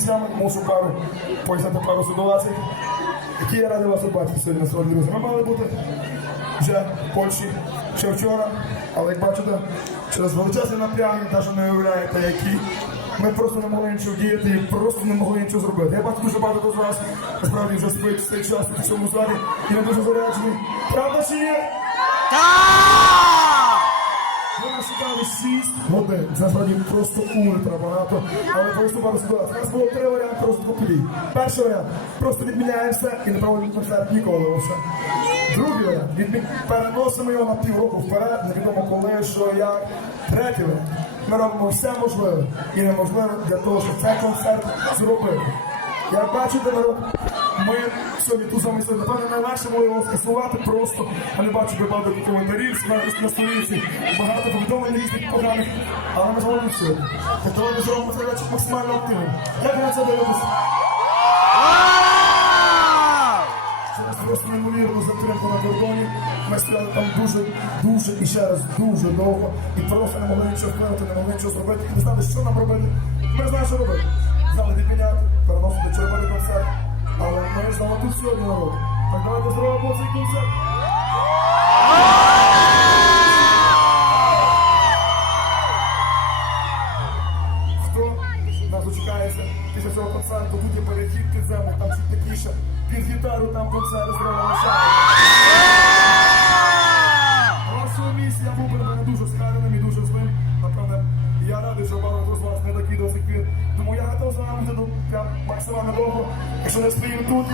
піснями мушу пару пояснити пару ситуацій, які я радий вас побачити сьогодні на сьогодні. Ми мали бути вже в Польщі ще вчора, але як бачите, через величезні напряги, навіть не уявляєте, які. Ми просто не могли нічого діяти просто не могли нічого зробити. Я бачу дуже багато з вас, насправді вже спить цей час у цьому залі і не дуже заряджений. Правда чи ні? Ми чекали 6 годин. Це насправді просто ультра багато. Але поясню пару ситуацій. У нас було три варіанти розвитку подій. Перший варіант просто відміняємо все і не проводимо концерт ніколи лише. Другий варіант відмі... переносимо його на півроку вперед, невідомо коли, що, як. Третій варіант. Ми робимо все можливе і неможливе для того, щоб цей концерт зробити. Як бачите, народ, ми сьогодні ту саму сьогодні, напевно, найлегше було його скасувати просто, а не бачу багато коментарів на, на сторінці, багато повідомлень різних поганих, але ми зробимо сьогодні. Так давайте зробимо цей вечір максимально активним. Як ви на це дивитесь? Просто неймовірну затримку на кордоні. Ми стояли там дуже, дуже і ще раз дуже довго і просто не могли нічого вплинути, не могли нічого зробити, і не знали, що нам робити. Ми знали, що робити. Знали відміняти, переносити чи робити концерт. Але ми знову тут сьогодні народ. Так давайте зробимо цей концерт. Хто нас дочекається після цього концерту, є перехід під землю, там чуть такіше, під гітару там концерт зробимо шару. Якщо не стоїмо тут,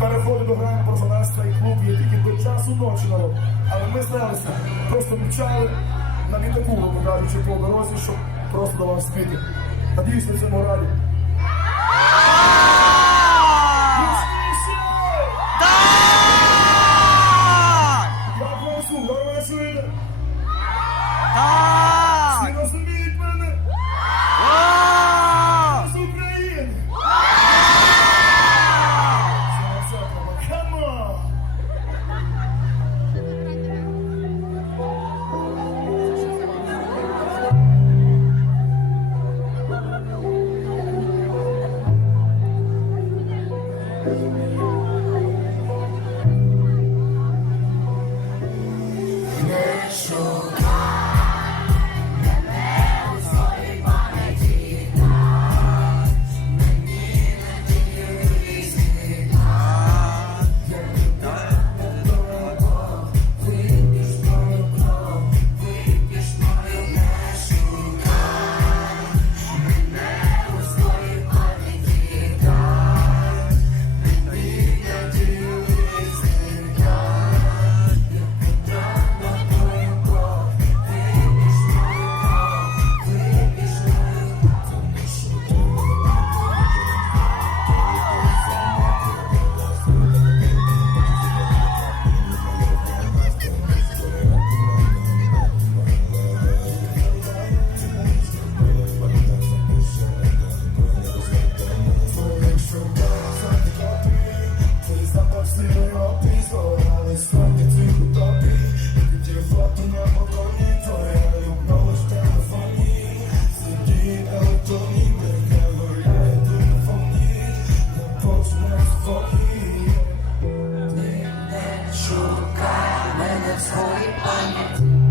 переходимо до грами просто цей клуб є тільки до часу ночі народ. Але ми зналися, просто мчали на літаку, кажучи, по дорозі, щоб просто до вас спіти. Надіюсь, на цьому раді. Oh. of holy planet.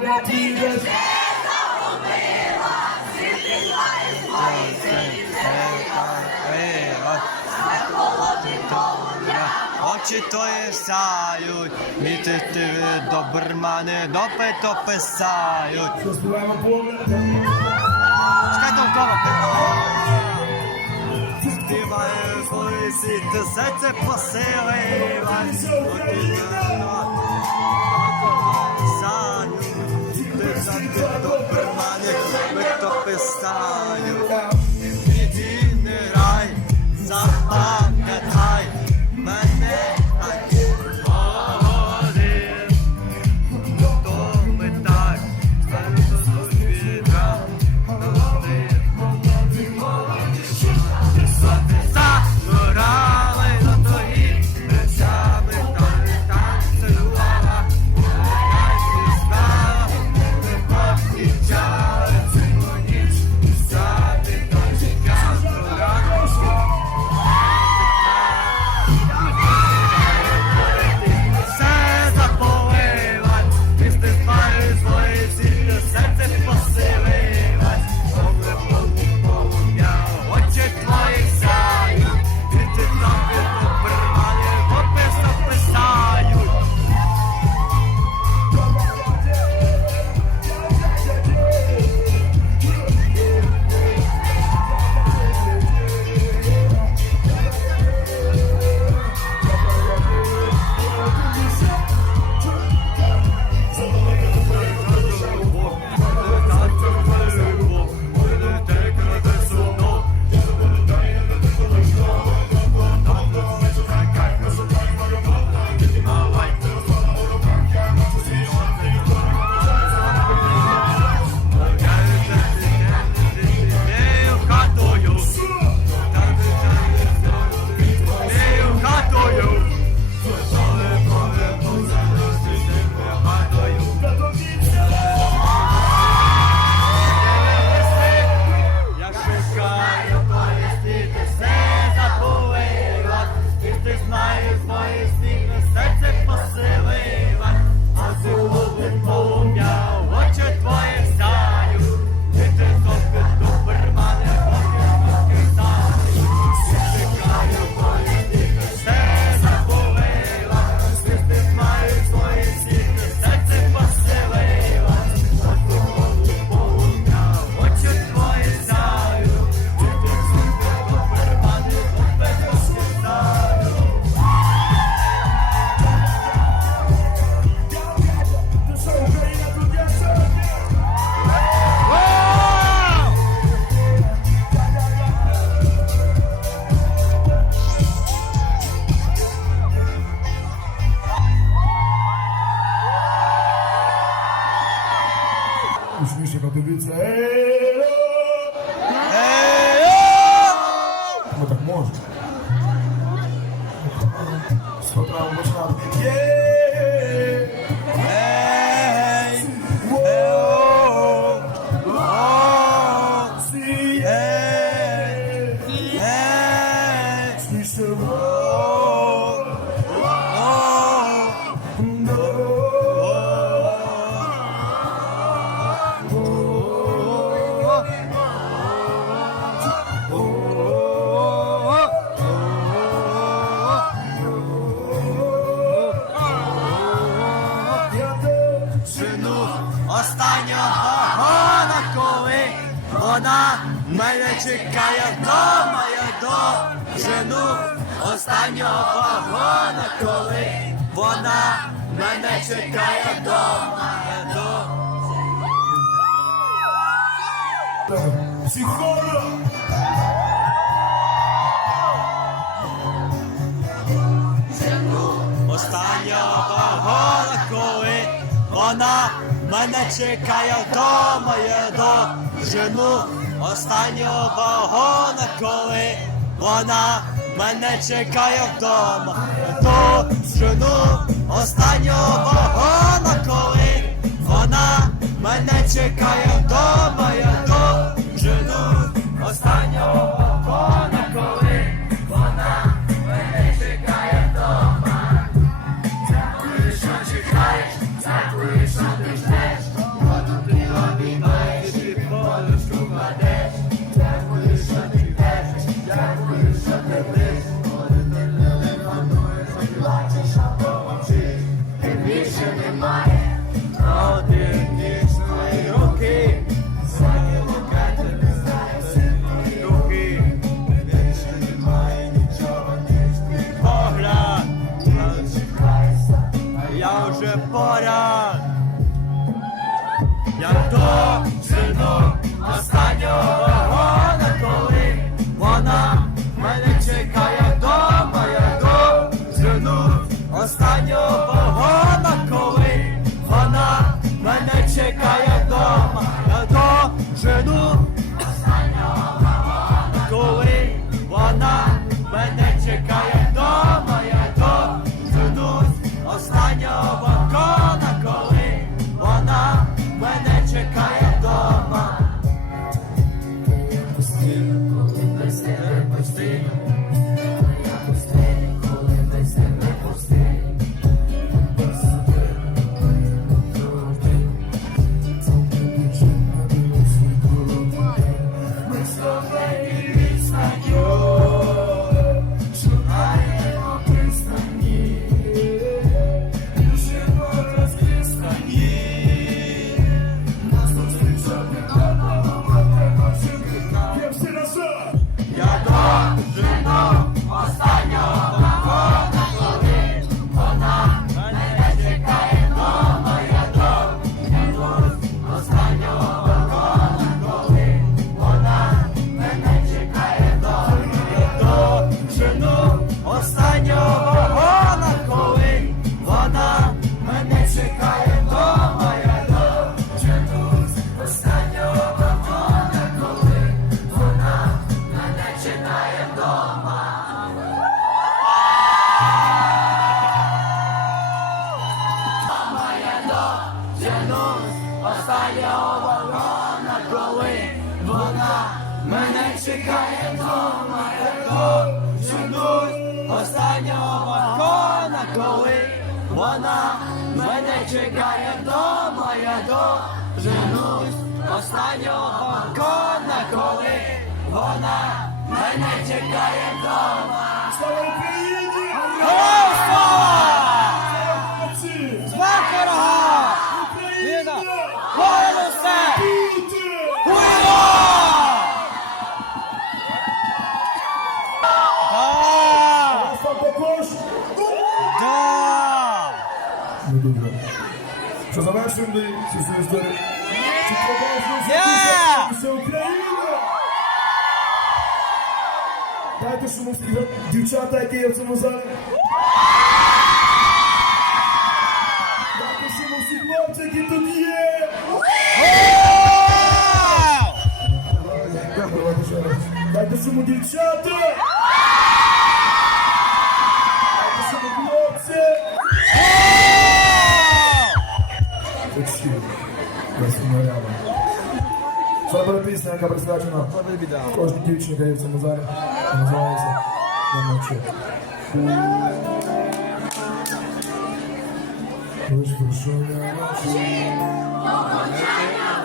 земля піде. Очі тої сяють, мітити добермани, допито писають. Заспіваємо повне. Чекай довкола. Співає злисі, ти серце посили. Україна! mais a dor. pra мене чекає вдома, я до жену останнього вагона, коли вона мене чекає вдома, я до. Психора! Жену останнього вагона, коли вона мене чекає вдома, я до жену останнього вагона, коли вона мене чекає вдома, до жену останнього вагона, коли вона мене чекає вдома, я до жену останнього. Останнього вагона, коли вона мене чекає вдома, я женусь останнього вагона, коли вона мене чекає вдома, я доженусь останнього вагона, коли вона мене чекає вдома. Слава Україні! Слава! Молодці! Ворога! Україна! Ну. Що цю історію? Чи продовжуємо Дайте шуму співати дівчата, які є в цьому залі. Дайте шуму всі хлопці, які тут є. Дайте шуму дівчата. Дайте шуму хлопці. Таксі. Красунарява. Це буде пісня, яка присвячена кожній дівчині, яка є в цьому залі. Називається «Не мовчи». Лиш прошу не мовчи. Лиш прошу не мовчи, бо мовчання була нас. Так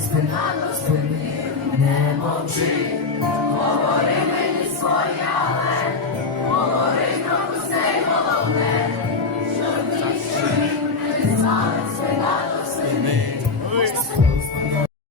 спина, до спини. Не мовчи, говори